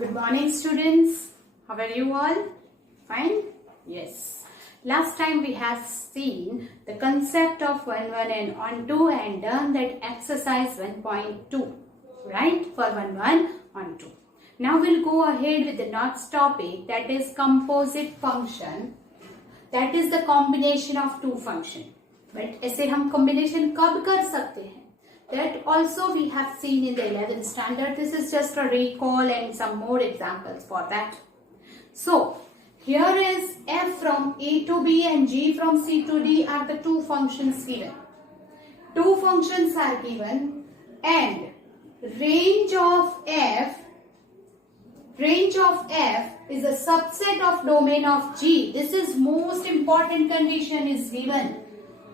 Good morning, students. How are you all? Fine? Yes. Last time we have seen the concept of 1-1 and on-2 and done that exercise 1.2, right? For 1-1 on-2. Now we'll go ahead with the next topic, that is composite function. That is the combination of two function. But ऐसे हम combination कब कर सकते हैं? That also we have seen in the 11th standard. This is just a recall and some more examples for that. So, here is f from a to b and g from c to d are the two functions given. Two functions are given and range of f is a subset of domain of G. This is most important condition is given.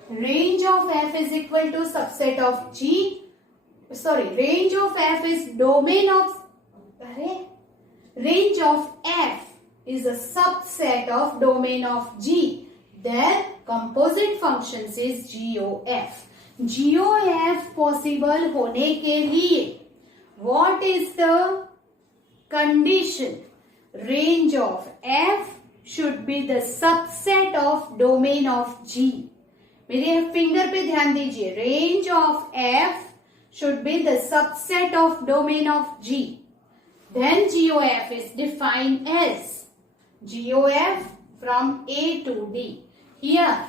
Range of f is equal to subset of G. Range of f is domain of. Range of f is a subset of domain of G. Their composite functions is GOF. GOF possible होने के लिए what is the condition? Range of f should be the subset of domain of G. मेरे finger पे ध्यान दीजिए. Range of f should be the subset of domain of G. Then GOF is defined as GOF from A to D. Here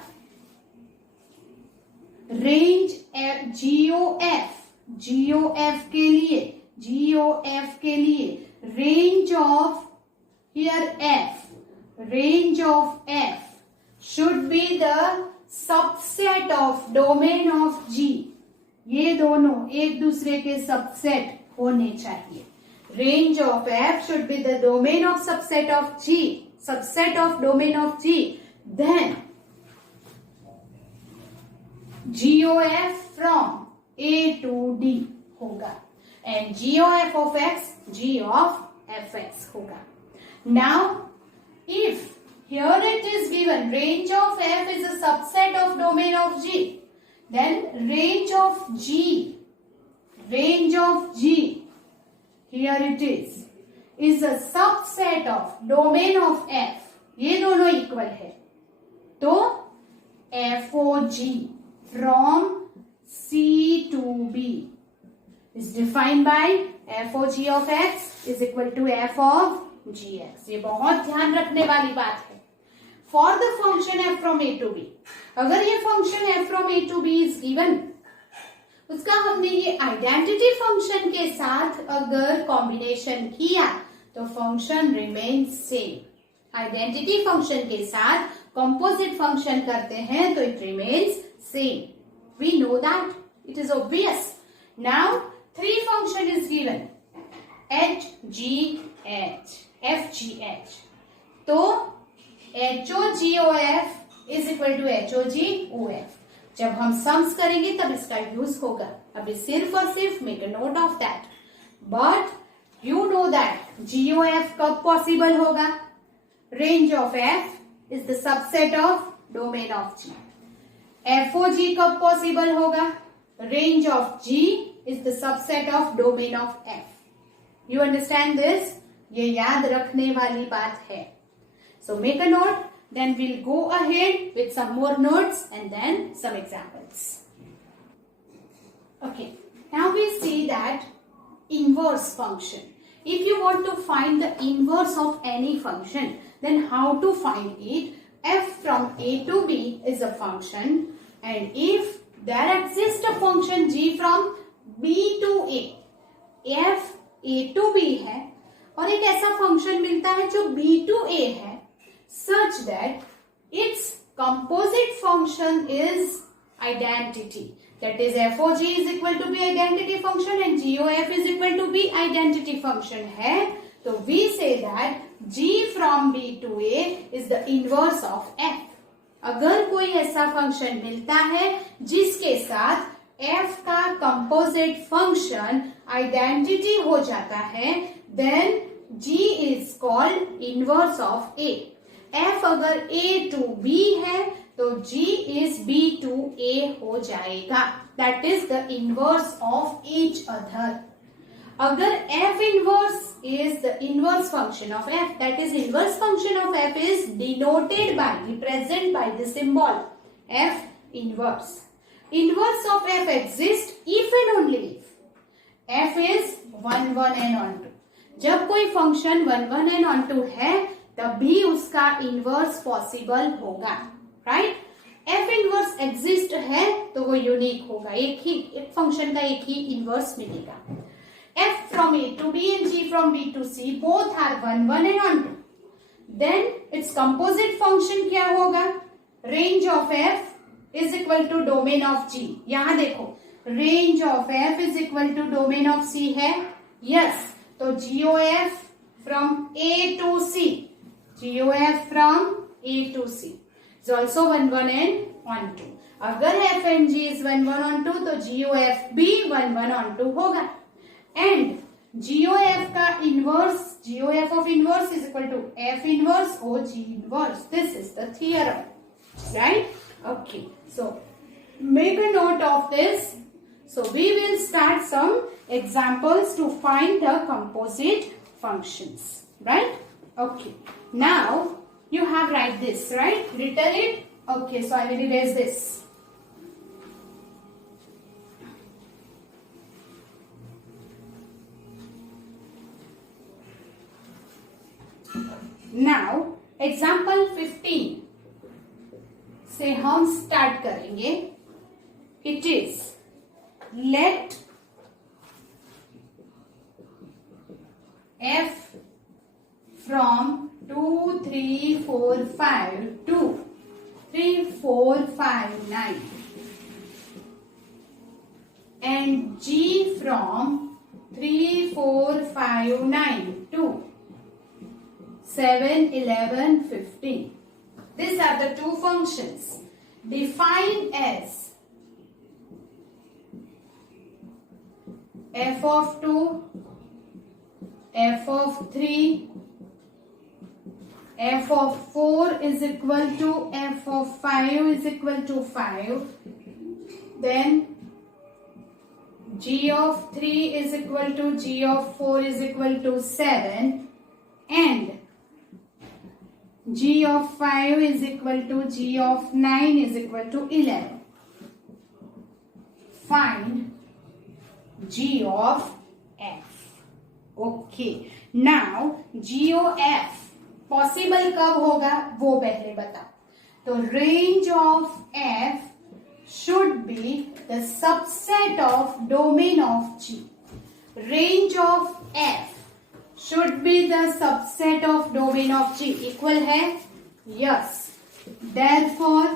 range f GOF के लिए range of here f, range of f should be the subset of domain of G. ये दोनों एक दूसरे के subset होने चाहिए. Range of f should be the domain of subset of G, subset of domain of G. Then GOF from A to D होगा and GOF of x G of fx होगा. Now if here it is given range of f is a subset of domain of G, then range of G, here it is a subset of domain of f. ये दोनों equal है तो FOG from C to B is defined by FOG of x is equal to f of gx. ये बहुत ध्यान रखने वाली बात है. For the function f from a to b, अगर ये function f from a to b is given, उसका हमने ये आइडेंटिटी फंक्शन के साथ अगर कॉम्बिनेशन किया तो function remains same. Identity function के साथ कंपोजिट फंक्शन करते हैं तो it remains same. We know that, it is obvious. Now three function is given h g h f g h. तो HOGOF is equal to HOGOF. जब हम sums करेंगे तब इसका यूज होगा. अभी सिर्फ और सिर्फ make a note of that. But you know that GOF कब पॉसिबल होगा? Range of f is the subset of domain of G. FOG कब पॉसिबल होगा? Range of G is the subset of domain of f. You understand this? ये याद रखने वाली बात है. So make a note, then we'll go ahead with some more notes and then some examples. Okay, now we see that inverse function. If you want to find the inverse of any function, then how to find it? F from A to B is a function, and if there exists a function G from B to A, F A to B है और एक ऐसा function मिलता है जो B to A है, such that its composite function is identity. That is FOG is equal to B identity function and GOF is equal to B identity function है. तो we say that G from B to A is the inverse of F. अगर कोई ऐसा function मिलता है जिसके साथ F का composite function identity हो जाता है, then G is called inverse of A. F अगर A to B है तो G is B to A हो जाएगा. That is the inverse of each other. अगर f inverse is the inverse function of f, that is inverse function of f is denoted by, represented by the symbol f inverse. Inverse of f exists if and only if f is 1 1 and 1 2. जब कोई function 1 1 and 1 2 है तभी उसका inverse possible होगा, right. f inverse exist है तो वो unique होगा, एक फंक्शन का एक ही इनवर्स मिलेगा. f from a to b and g from b to c both are 1 1 and 1 2. Then its composite function क्या होगा? Range of f is equal to domain of g. यहाँ देखो range of f is equal to domain of c है. Yes, तो GOF from a to c, GOF from a to c is also 1 1 and 1 2. अगर f and g is 1 1 1 2 तो GOF भी 1 1 1 2 होगा. And GOF का inverse, GOF of inverse is equal to F inverse or G inverse. This is the theorem, right? Okay, so make a note of this. So we will start some examples to find the composite functions, right? Okay, now you have write this, right? Written it. Okay, so I will erase this. Now example 15 से हम start करेंगे. It is let f from 2 3 4 5 to 3 4 5 9 and g from 3 4 5 9 to 7 11 15. These are the two functions defined as f of 2, f of 3, f of 4 is equal to f of 5 is equal to 5. Then g of 3 is equal to g of 4 is equal to 7 and g of 5 is equal to g of 9 is equal to 11. Find g of f. Okay. Now g of f possible कब होगा वो पहले बता. तो range of f should be the subset of domain of g. Range of f should be the subset of domain of g. Equal है? Yes. Therefore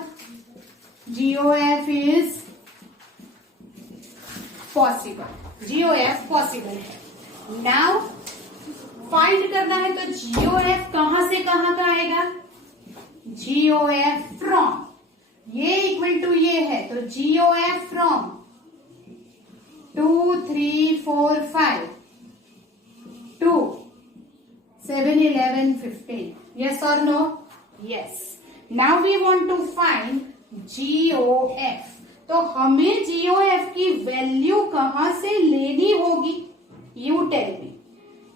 GOF is possible. GOF possible है. Now find करना है तो GOF कहां से कहां का आएगा? GOF from ये इक्वल टू ये है तो GOF from 2 3 4 5 2 7 11 15. Yes or no? Yes. Now we want to find GOF. तो हमें GOF की वैल्यू कहां से लेनी होगी? You tell me.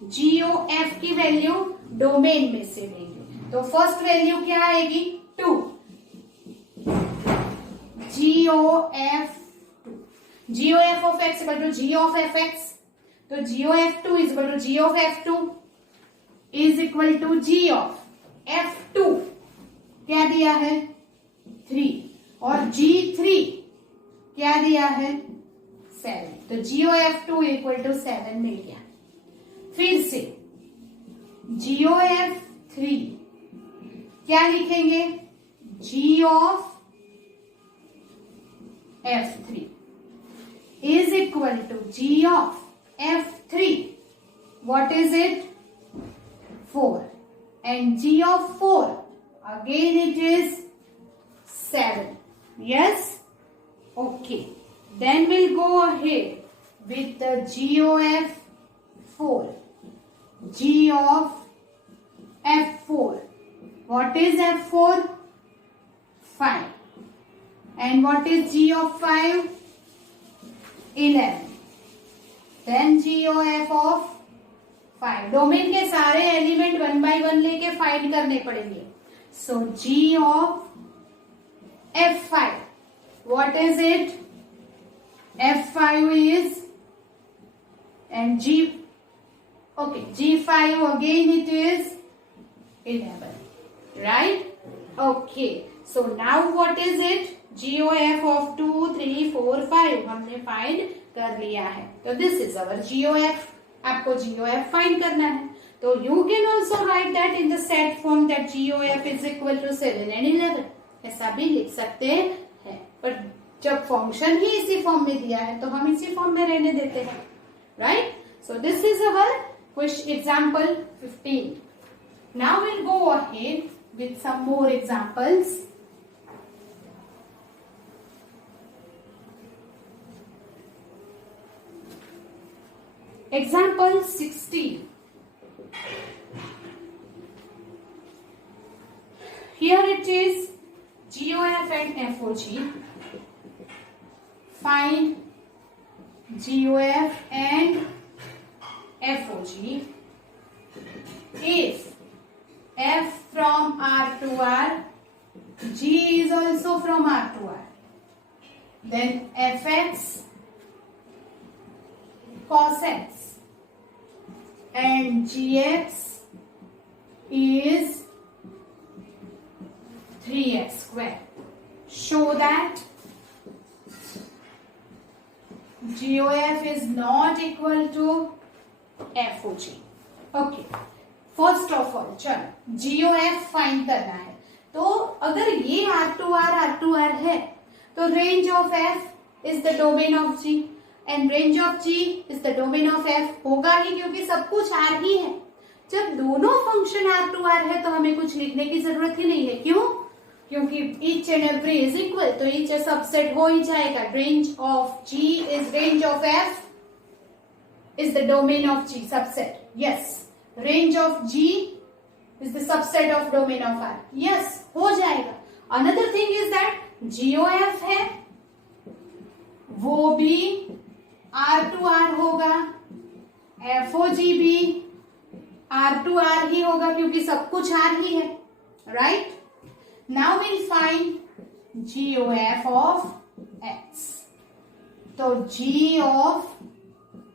GOF की वैल्यू डोमेन में से लेंगे तो फर्स्ट वैल्यू क्या आएगी? 2. GOF of x equal to G of fx. तो GOF2 is equal to G of f2 is equal to G of f2 क्या दिया है? 3 और G3 क्या दिया है? 7. तो GOF2 इक्वल टू 7 मिल गया. फिर से GOF3 क्या लिखेंगे? G of f3 is equal to G of f3. What is it? 4. And G of 4 again it is 7. Yes? Okay. Then we'll go ahead with the GOF 4. G of f4. What is f4? 5. And what is G of 5? 11. Then GOF of 5. Domain के सारे element 1 by 1 लेके find करने पड़ेंगे. सो G of F5, what is it? F5 is, and G5 again it is 11, right? Okay, so now what is it? GOF of 2, 3, 4, 5 हमने find कर लिया है. तो दिस इज अवर GOF. आपको GOF फाइंड करना है. तो you can also write that in the set form that GOF is equal to 7 and 11. ऐसा भी लिख सकते हैं. पर जब फंक्शन ही इसी फॉर्म में दिया है तो हम इसी फॉर्म में रहने देते हैं. Right? So this is our example 15. Now will go ahead with some more examples. Example 16. Here it is GOF and FOG. Find GOF and FOG if F from R to R, G is also from R to R, then Fx cos x and Gx is 3x square. Show that GOF is not equal to FOG. Okay. First of all चलो GOF find करना है. तो अगर ये R2R है तो range of F is the domain of G and range of G is the domain of F. होगा ही क्योंकि सब कुछ R ही है. जब दोनों फंक्शन R2R है तो हमें कुछ लिखने की जरूरत ही नहीं है. क्यों? क्योंकि each and every is equal, तो ईच सबसेट हो ही जाएगा. Range of G is range of F is the domain of G subset. Yes, range of G is the subset of domain of R. Yes, हो जाएगा. Another thing is that GOF है वो भी R to R होगा, FOG भी R to R ही होगा क्योंकि सब कुछ R ही है. Right? Now we'll find GOF of X. तो G of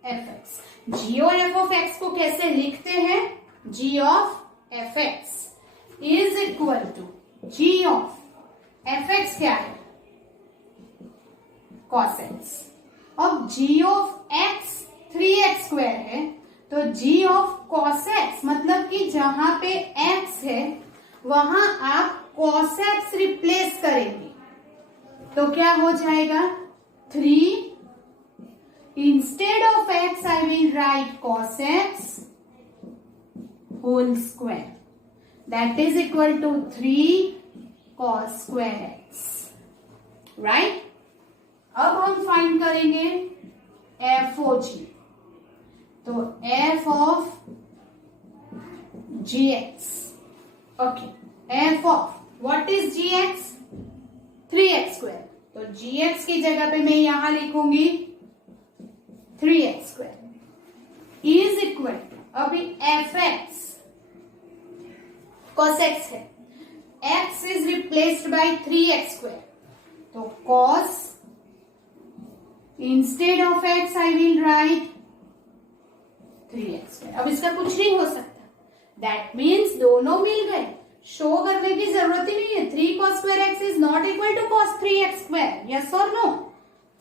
Fx. GOF of X को कैसे लिखते हैं? G of Fx is equal to G of Fx क्या है? cos x. अब G of X 3x square है तो G of cos x मतलब कि जहां पे x है वहां आप cos x रिप्लेस करेंगे तो क्या हो जाएगा? 3 instead of x I will write cos x whole square, that is equal to 3 cos square x. right? अब हम फाइंड करेंगे FOG. तो F of Gx. okay, F of what is Gx? 3x square. तो Gx की जगह पे मैं यहां लिखूंगी 3x square is equal to, अभी Fx cos x है, x is replaced by 3x square, तो cos instead of x I will write 3x square. अब इसका कुछ नहीं हो सकता. That means दोनों मिल गए. शो करने की जरूरत ही नहीं है. 3 cos square x is not equal to cos 3x square. Yes or no?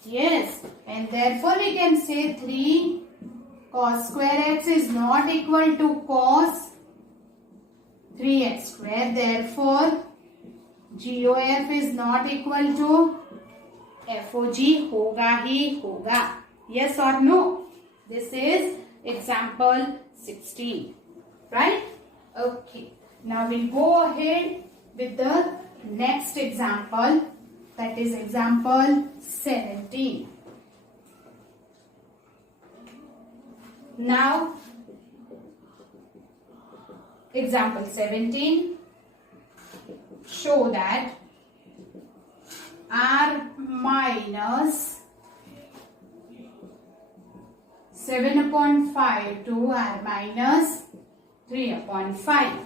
Yes, and therefore we can say 3 cos square x is not equal to cos 3x square. Therefore, GOF is not equal to FOG. होगा ही होगा. Yes or no? This is example 16. Right? Okay. Now we'll go ahead with the next example. That is example 17. Now, example 17, show that R minus 7/5 to r minus 3/5.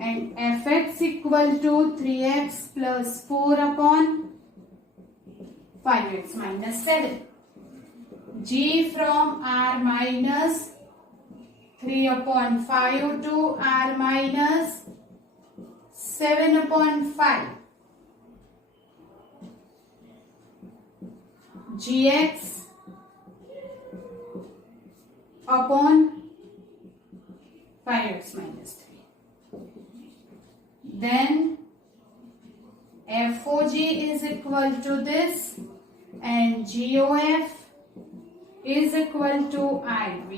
And fx equal to 3x plus 4/5x minus 7. G from r minus 3/5 to r minus 7/5. Gx upon 5x minus 3. Then FOG is equal to this and GOF is equal to IB,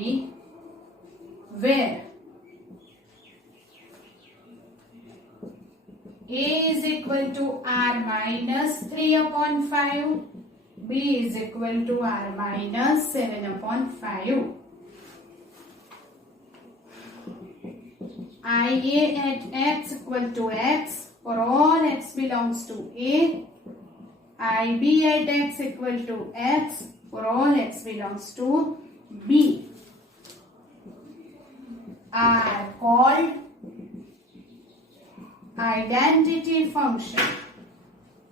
where A is equal to r minus 3/5, B is equal to r minus 7/5. IA at x equal to x for all x belongs to A. IB at x equal to x for all x belongs to B are called identity function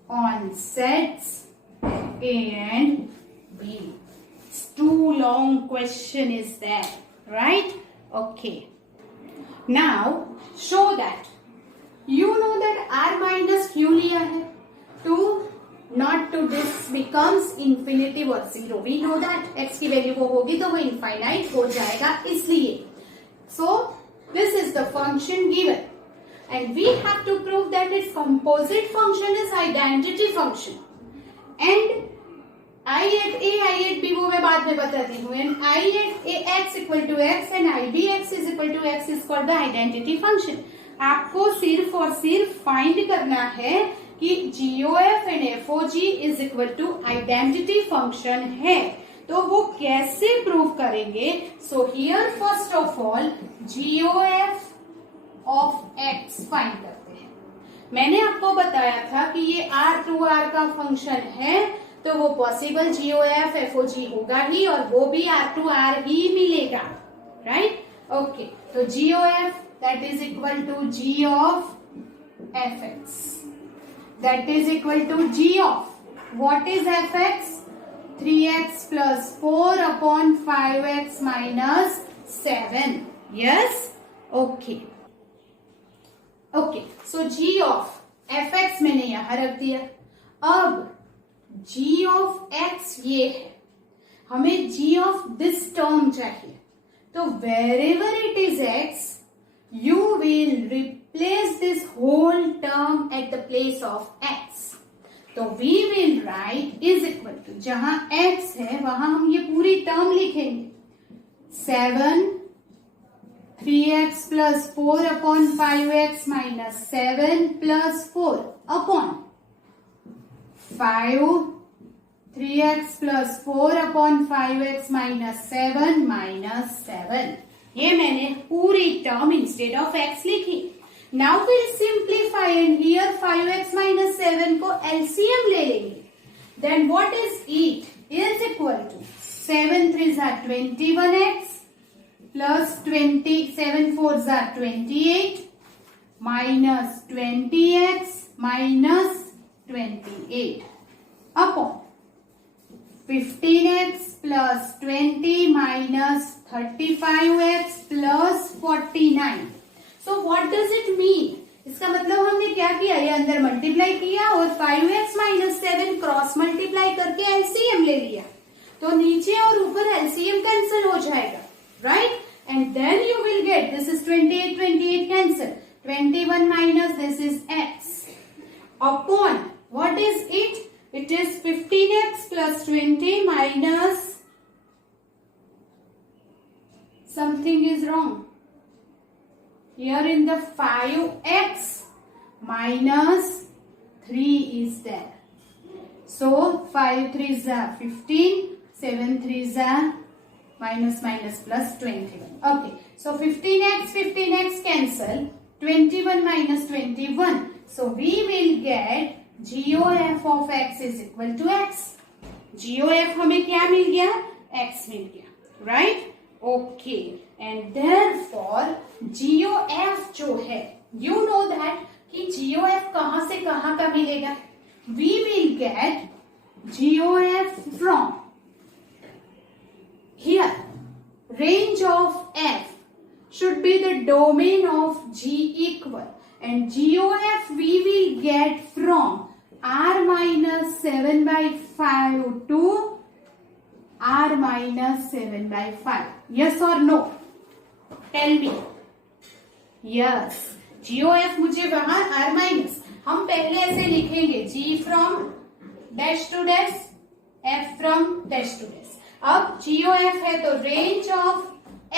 on sets A and B. It's too long question is there, right? Okay. Now show that you know that r minus क्यों लिया है? To not to this becomes infinitive or zero. We know that x की value वो होगी तो वो infinite हो जाएगा इसलिए. So this is the function given and we have to prove that its composite function is identity function. And I at A, I at B वो मैं बाद में बताती हूँ. And I at A x equal to x and I B x is equal to x is called the identity function. आपको सिर्फ और सिर्फ फाइंड करना है कि GOF and FOG is equal to identity function है. तो वो कैसे प्रूव करेंगे? So here first of all GOF of x find करते हैं. मैंने आपको बताया था कि ये r to r का फंक्शन है तो वो पॉसिबल GOF FOG होगा ही और वो भी r to r ही मिलेगा, राइट? ओके, तो GOF that is equal to G of fx, that is equal to G of what is fx? 3x plus 4/5x minus 7. Yes? Okay. Okay, so G of fx मैंने यहां रख दिया. अब g of x ये है, हमें g of this term चाहिए. तो wherever it is x, you will replace this whole term at the place of x. तो we will write is equal to जहां x है वहां हम ये पूरी टर्म लिखेंगे. 7 3x plus 4/5x minus 7 plus 4 upon 5 3x plus 4/5x minus 7 minus 7. ये मैंने पूरी टर्म इंस्टेड ऑफ x लिखी. Now will simplify and here 5x minus 7 को LCM ले लेंगे. Then what is it is equal to 7 3s are 21x plus 27 4s are 28 minus 20x minus 28 upon 15x plus 20 minus 35x plus 49. So what does it mean? इसका मतलब हमने क्या किया, ये अंदर मल्टीप्लाई किया और 5x minus 7 क्रॉस मल्टीप्लाई करके LCM ले लिया. तो नीचे और ऊपर LCM कैंसिल हो जाएगा, right? And then you will get this is 28 cancel. 21 minus this is x upon what is it? It is 15x plus 20 minus something is wrong. Here in the 5x minus 3 is there. So 5 3s are 15, 7 3s are minus plus 21. Okay, so 15x cancel, 21 minus 21. So we will get GOF of x is equal to x. GOF हमें क्या मिल गया? x मिल गया, right? Okay, and therefore GOF जो है, you know that कि GOF कहां से कहां का मिलेगा? We will get GOF from here. Range of f should be the domain of G equal, and GOF we will get from r minus 7 by 5 to r minus 7 by 5. Yes or no? Tell me. Yes. GOF मुझे वहां r minus, हम पहले ऐसे लिखेंगे G from dash to dash, f from dash to dash. अब GOF है तो range of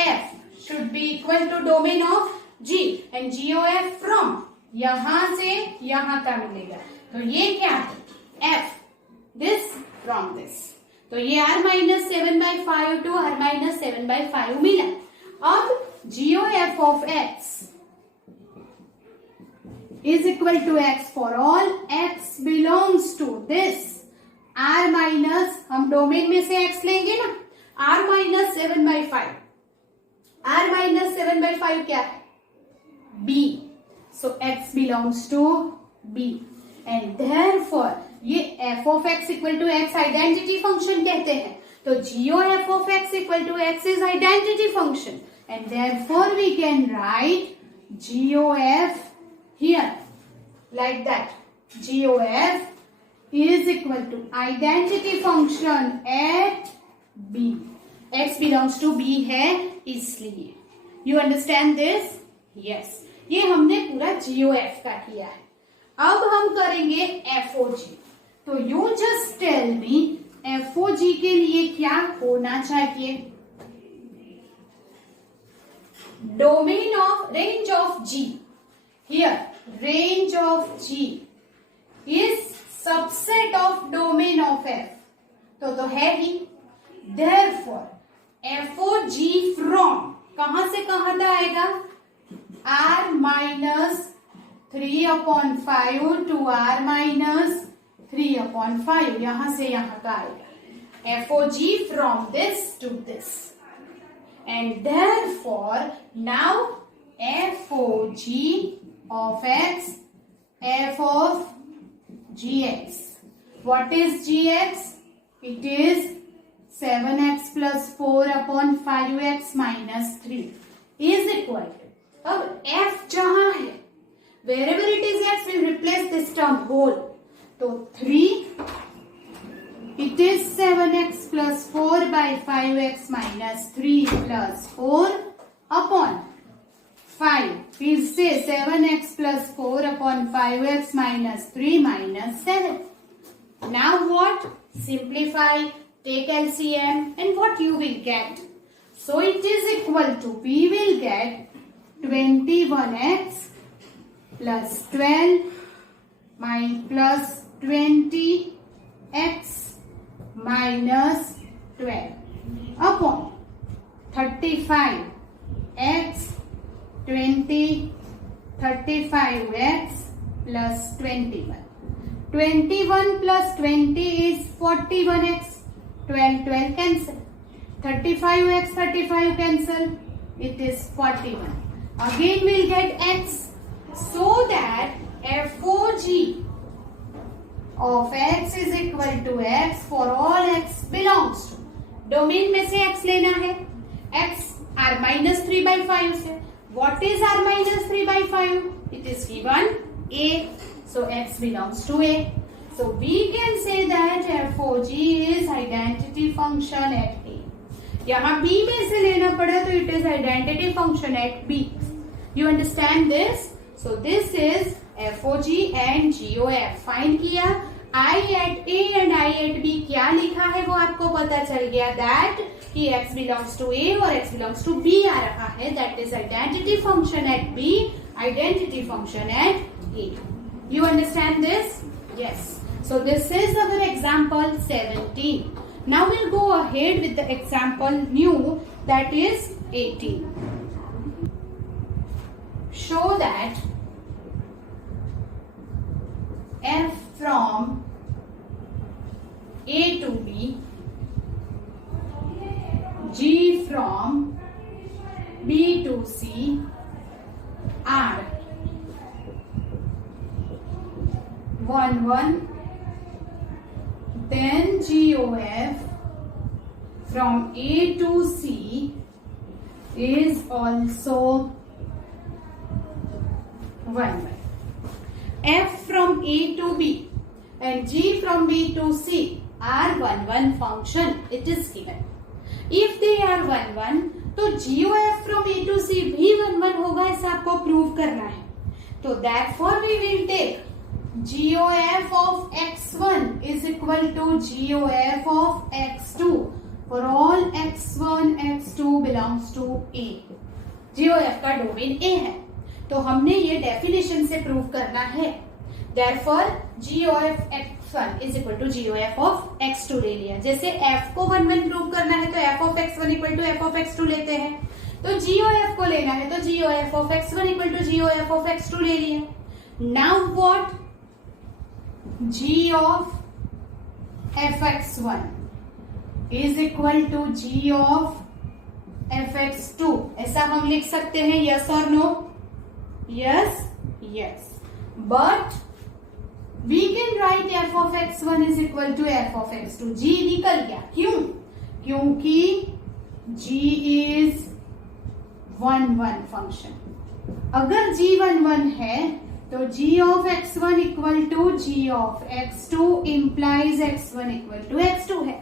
f should be equal to domain of G, and GOF from यहां से यहां का मिलेगा, तो ये क्या है? f दिस फ्रॉम दिस, तो ये r minus 7 by 5 to r minus 7 by 5 मिला. अब GOF of x is equal to x for all x belongs to this r minus, हम डोमेन में से x लेंगे ना, r minus 7 by 5. r minus 7 by 5 क्या है? b. So x belongs to b, and therefore ये f of x equal to x identity function कहते हैं, तो GOF of x equal to x is identity function, and therefore we can write GOF here like that. GOF is equal to identity function at b. x belongs to b है इसलिए. You understand this? Yes. ये हमने पूरा GOF का किया है. अब हम करेंगे FOG. तो you just tell me FOG के लिए क्या होना चाहिए? Domain of range of G. Here range of G is subset of domain of f, तो है ही. Therefore FOG फ्रॉम कहां से कहां तक आएगा? r minus 3/5 to r minus 3/5, यहां से यहां का आएगा. FOG from this to this, and therefore now FOG of x, f of gx. What is gx? It is 7x plus 4/5x minus 3 is equal to, अब f जहां है, wherever it is x will replace this term whole, तो 3, it is 7x plus 4 by 5x minus 3 plus 4 upon 5, फिर से 7x plus 4/5x minus 3 minus 7. Now what? Simplify, take LCM, and what you will get? So it is equal to, we will get 21x plus 12 plus 20x minus 12 upon 35x 20, 35x plus 21. 21 plus 20 is 41x. 12 cancel. 35x 35 cancel. It is 41. Again we'll get x. So that FOG of x is equal to x for all x belongs to. Domain में से x लेना है. x r minus 3 by 5 से. What is r minus 3 by 5? It is given a. So x belongs to a. So we can say that FOG is identity function at a. यहाँ b में से लेना पड़ा तो it is identity function at b. You understand this? So this is FOG and GOF. Find किया. I at a and I at b क्या लिखा है वो आपको पता चल गया. That कि x belongs to a और x belongs to b आ रहा है. That is identity function at b, identity function at a. You understand this? Yes. So this is our example 17. Now we'll go ahead with the example new, that is 18. Show that f from a to b G from B to C are 1 1, then GOF from A to C is also 1 1. F from A to B and G from B to C are 1 1 function. It is given. If they are 1 1, तो GOF from A to C भी 1 1 होगा, ऐसा आपको prove करना है. तो therefore we will take GOF of x1 is equal to GOF of x2 for all x1 x2 belongs to A. GOF का domain A है, तो हमने ये डेफिनेशन से प्रूव करना है. Therefore GOF x1 is equal to GOF of x2 ले लिया. जैसे f को 1 1 प्रूव करना है तो f of x1 equal to f of x2 लेते हैं. तो GOF को लेना है तो GOF of x1 equal to GOF of x2 ले लिया. Now what? G of fx1 is equal to G of fx2. ऐसा हम लिख सकते हैं, yes or no? Yes, yes. But we can write f of x1 is equal to f of x2. G निकल गया. क्यों? क्योंकि G is 1 1 फंक्शन. अगर G 1 1 है तो G of x1 equal to G of x2 implies x1 equal to x2 है.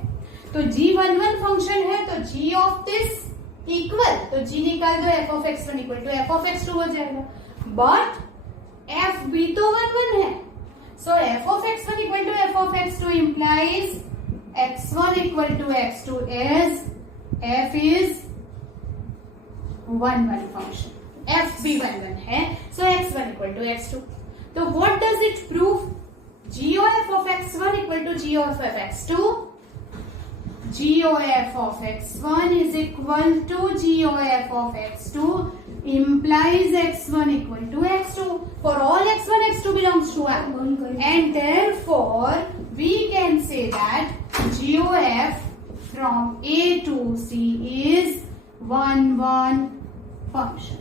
तो G 1 1 function है तो G of this इक्वल, तो G निकाल दो, f of x1 equal to f of x2 हो जाएगा. बट f भी तो 1 1 है, so f of x1 equal to f of x2 implies x1 equal to x2 is f is 1 1 function. f भी 1 1 है, so x1 equal to x2. तो what does it prove? GOF of x1 equal to GOF of x2. GOF of x1 is equal to GOF of x2 implies x1 equal to x2 for all x1 x2 belongs to R, and therefore we can say that GOF from A to C is 1 1 function.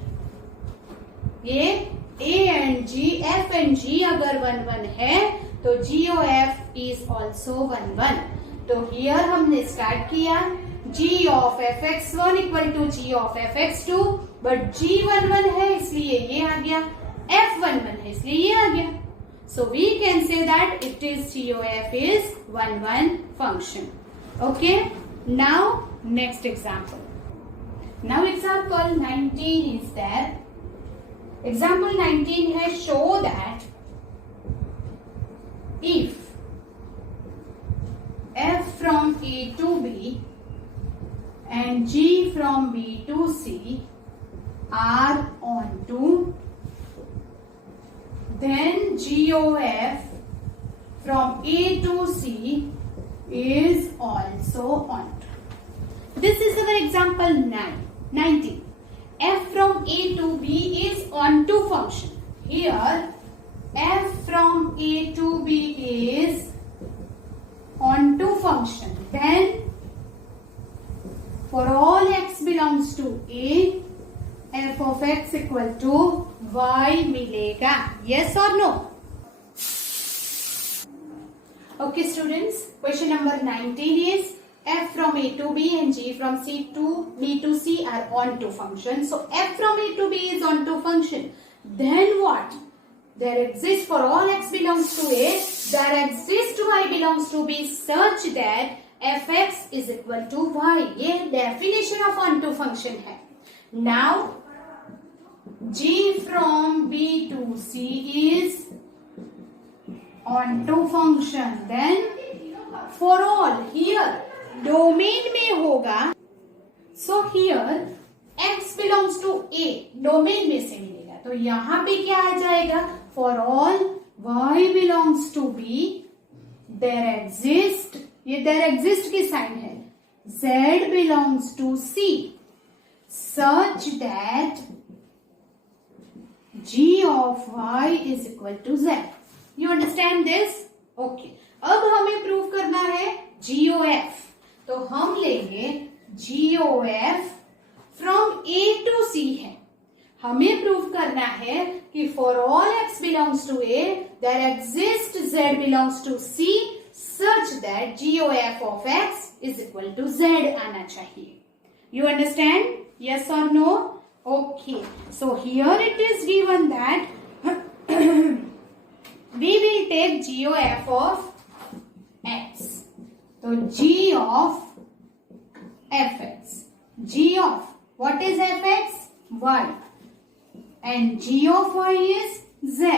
A and G, F and G अगर 1 1 है तो GOF is also 1 1. तो here हमने start किया G of fx1 equal to G of fx2, but G 1 1 है इसलिए ये आ गया, F 1 1 है इसलिए ये आ गया. So we can say that it is GOF is 1 1 function. Okay. Now next example. Now example 19 is there. Example 19 है, show that if F from A to B and G from B to C are onto, then GOF from A to C is also onto. This is our example 19. F from A to B is onto function. Here F from A to B is onto function. Then for all x belongs to A, f of x equal to y मिलेगा. Yes or no? Okay students, question number 19 is f from A to B and G from C to B to C are onto function. So f from A to B is onto function. Then what? There exists for all x belongs to A, there exists y belongs to B such that fx is equal to y. ये definition of onto function है. Now G from B to C is onto function. Then for all here domain में होगा, so here x belongs to A, domain में से मिलेगा. तो यहां पे क्या आ जाएगा? For all y belongs to B there exist, ये देयर एग्जिस्ट की साइन है, z belongs to C such that g of y is equal to z. You understand this? Okay. अब हमें प्रूव करना है GOF. तो हम लेंगे GOF from A to C है। हमें प्रूव करना है कि for all x belongs to A there exist Z belongs to C such that GOF of x is equal to Z आना चाहिए। You understand? Yes or no? Okay. So here it is given that we will take GOF of x. So G of fx. G of what is fx? Y. And G of y is Z.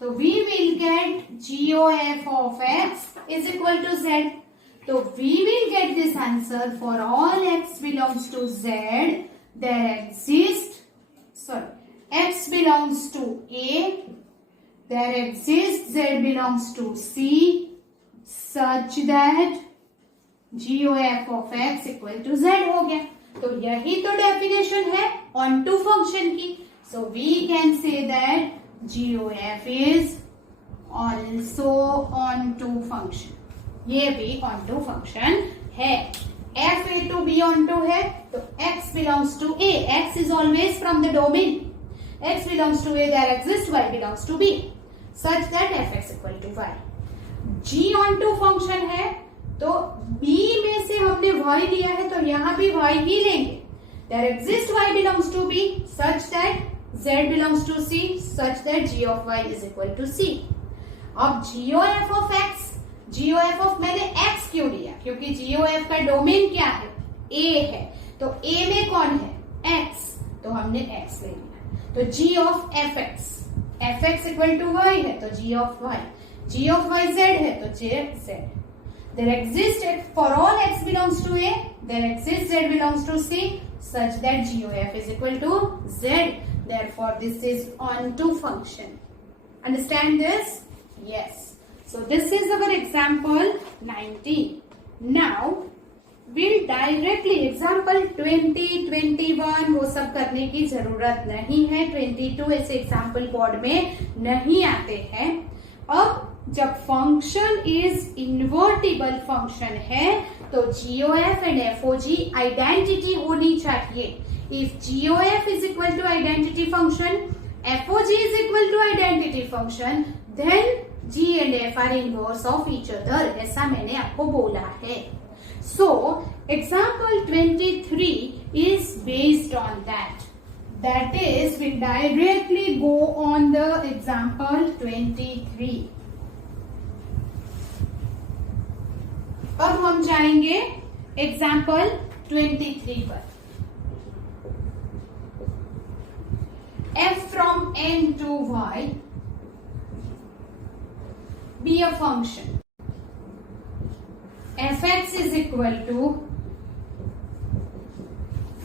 So we will get GOF of x is equal to Z. So we will get this answer for all x belongs to Z. There exists, x belongs to A. There exists Z belongs to C such that GOF of x equal to Z हो गया। तो यही तो definition है on to function की। So we can say that GOF is also on to function. ये भी on to function है। f a to b on to है तो x belongs to a, x is always from the domain. x belongs to a, there exist y belongs to b such that fx equal to y। g on to function है तो b में से हमने y लिया है तो यहां भी y ही लेंगे। There exist y belongs to b such that z belongs to c such that g of y is equal to c। अब GOF of x, GOF of मैंने x क्यों लिया? क्योंकि GOF का डोमेन क्या है? A है। तो A में कौन है? x, तो हमने x ले लिया। तो G of fx, fx equal to y है तो G of y, G of y z है तो j z। There exists for all x belongs to A, there exists z belongs to C such that GOF is equal to z. Therefore, this is onto function. Understand this? Yes. So this is our example 19. Now we'll directly example 20, 21 वो सब करने की जरूरत नहीं है। 22 ऐसे example board में नहीं आते हैं। अब जब फंक्शन इज इन्वर्टिबल फंक्शन है तो GOF एंड FOG आइडेंटिटी होनी चाहिए। If GOF is equal to identity function, FOG is equal to identity function, then G and F are inverse of each other, ऐसा मैंने आपको बोला है। So example 23 is based on that. That is, we directly go on the example 23. अब हम जाएंगे example 23 पर। f from n to y be a function. fx is equal to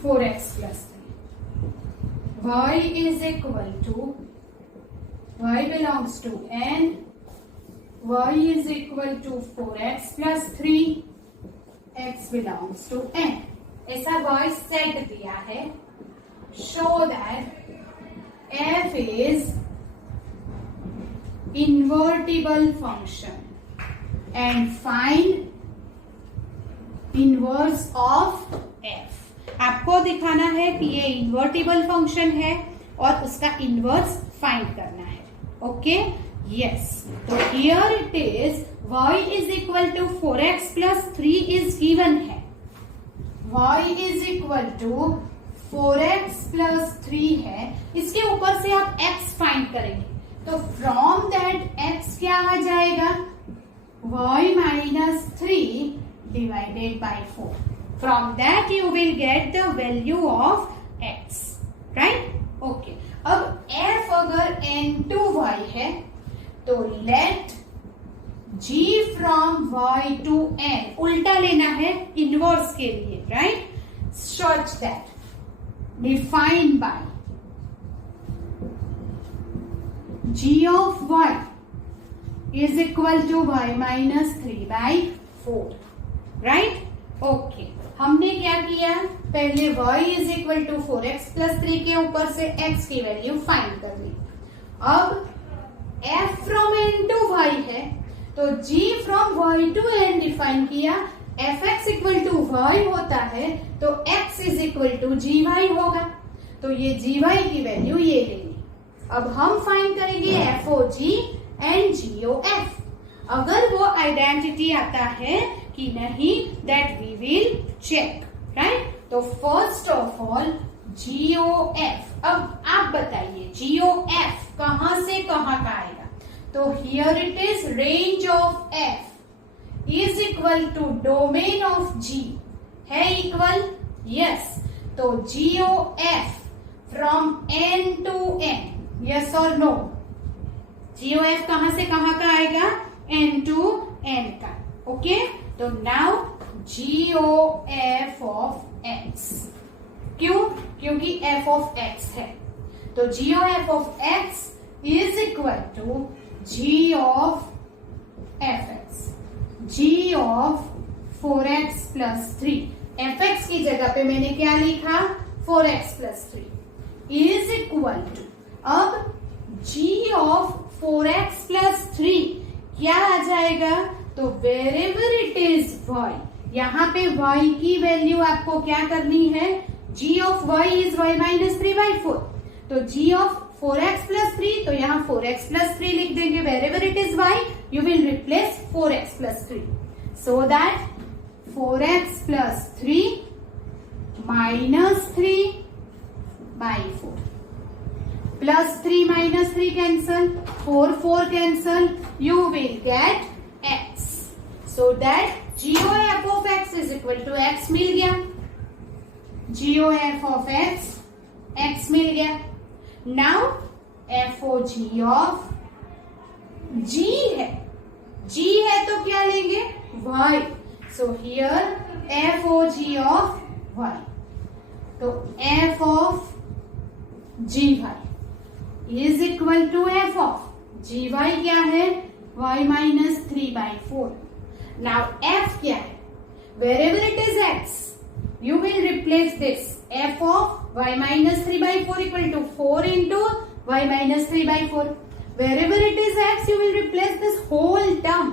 4x plus 3. y is equal to, y belongs to n, y is equal to 4x plus 3, x belongs to n. ऐसा y set दिया है। Show that f is invertible function and find inverse of f. आपको दिखाना है कि ये invertible function है और उसका इनवर्स फाइंड करना है। Okay, yes. तो here it is y is equal to 4x plus 3 is given है। y is equal to 4x plus 3 है। इसके ऊपर से आप x फाइंड करेंगे तो फ्रॉम दैट x क्या आ जाएगा? y minus 3 divided by 4। From that you will get the value of x, right? Okay. अब f अगर n to y है तो let g from y to n उल्टा लेना है इनवर्स के लिए, right? Such that defined by g of y is equal to y minus 3 by 4, right? Okay. हमने क्या किया? पहले y is equal to 4x plus 3 के ऊपर से x की वैल्यू फाइंड कर ली। अब f from n to y है तो g from y to n define किया, F X equal to Y होता है तो X is equal to G Y होगा। तो ये जी वाई की वैल्यू ये लेंगे। अब हम फाइंड करेंगे F O G and G O F. अगर वो आइडेंटिटी आता है कि नहीं, that we will check, right. तो first of all G O F. अब आप बताइए जी ओ एफ कहां से कहां का आएगा? तो here it is range of F is equal to domain of G है इक्वल, यस। तो G O F from N to N, yes और नो? जी ओ एफ कहां से कहां का आएगा? एन टू एन का, ओके। तो now G O F of X, क्यों? क्योंकि एफ ऑफ एक्स है। तो G O F of X is equal to G of F X, ji of 4x plus 3। F x की जगह पे मैंने क्या लिखा? 4x plus 3 is equal to, अब जी ऑफ 4x प्लस 3 क्या आ जाएगा? तो वेरेवर इट इज y, यहाँ पे y की वैल्यू आपको क्या करनी है? g of y is y minus 3/4। तो g ऑफ 4x प्लस 3, तो यहाँ 4x प्लस 3 लिख देंगे। Wherever it is y, you will replace 4x plus 3, so that 4x plus 3 minus 3/4 plus 3 minus 3 cancel, 4 cancel, you will get x, so that GOF of x is equal to x मिल गया। GOF of x मिल गया। Now FOG of G है, G है तो क्या लेंगे? y, so here FOG of y, तो f of gy is equal to f of gy क्या है? y minus 3/4। Now f क्या है? Wherever it is x, you will replace this f of y minus 3/4 equal to 4 into y minus 3/4. Wherever it is x, you will replace this whole term.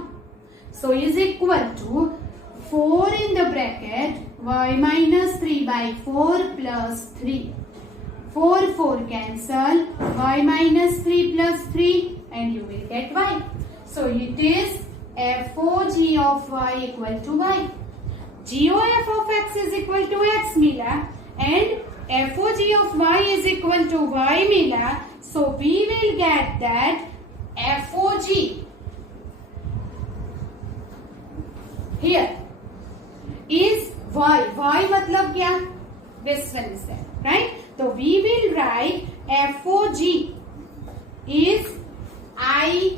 So is equal to 4 in the bracket y minus 3/4 plus 3. 4 cancel, y minus 3 plus 3 and you will get y. So it is FOG of y equal to y. GOF of x is equal to x मिला and FOG of y is equal to y मिला. So we will get that FOG here is y. Y मतलब क्या? This one is there, right? So we will write FOG is I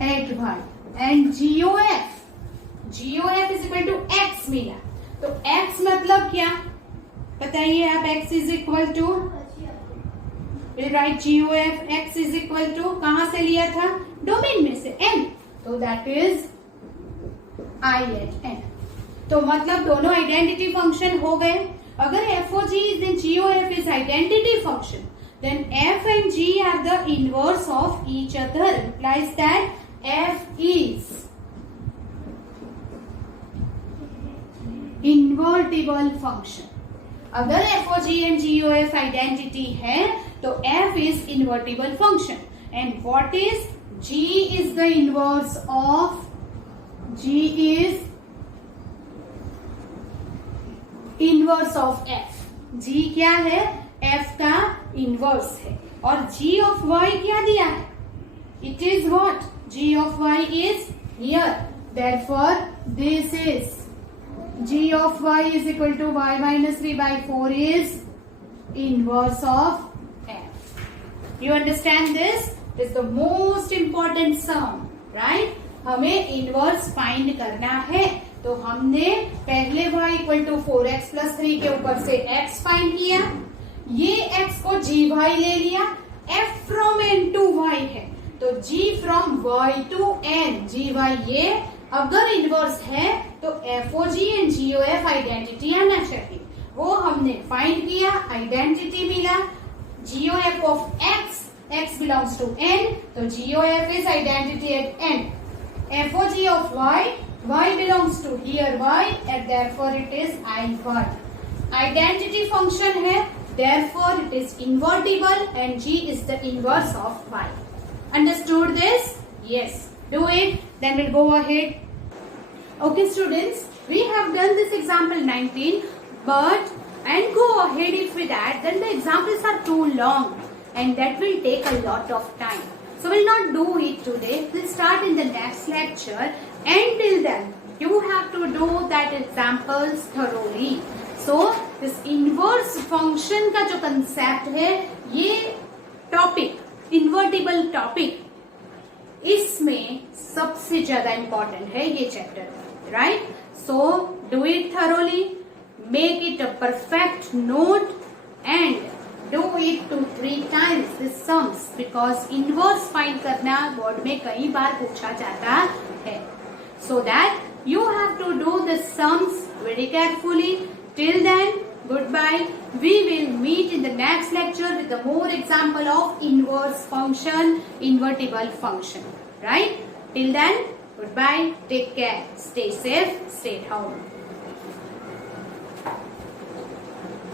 at y and GOF is equal to x मिला। तो x मतलब क्या बताइए आप? x is equal to, we'll write GOF x is equal to, कहां से लिया था? डोमेन में से n, तो that is I at n। तो मतलब दोनों आइडेंटिटी फंक्शन हो गए। अगर FOG then GOF is identity function, then f and g are the inverse of each other, implies that f is invertible function। अगर FOG and GOF identity है तो f is invertible function, and what is g is the inverse of, g is inverse of f। g क्या है? f का inverse है। और g of y क्या दिया है? It is what? g of y is here, therefore this is g of y is equal to y minus 3/4 is inverse of f. You understand this? This is the most important sum, right? हमें inverse find करना है। तो हमने पहले y equal to 4x plus 3 के ऊपर से x find किया, ये x को gy ले लिया, f from n to y है तो g from y to n, gy ये अगर इनवर्स है तो FOG एंड GOF आइडेंटिटी आना चाहिए। वो हमने फाइंड किया, आइडेंटिटी मिला। GOF of x, x belongs to n, तो GOF is identity at n। FOG of y, Y belongs to here Y and therefore it is invert. Identity function है, therefore it is invertible and G is the inverse of Y. Understood this? Yes. Do it. Then we'll go ahead. Okay students, we have done this example 19 and go ahead if we add, then the examples are too long and that will take a lot of time. So we'll not do it today. We'll start in the next lecture. Until then, you have to do that examples thoroughly. So this inverse function का जो concept है, ये topic, invertible topic, इसमें सबसे ज्यादा important है ये chapter, right? So do it thoroughly, make it a perfect note and do it 2-3 times this sums because inverse find करना बोर्ड में कई बार पूछा जाता है. So that you have to do the sums very carefully. Till then, goodbye. We will meet in the next lecture with a more example of inverse function, invertible function. Right? Till then, goodbye. Take care. Stay safe. Stay at home.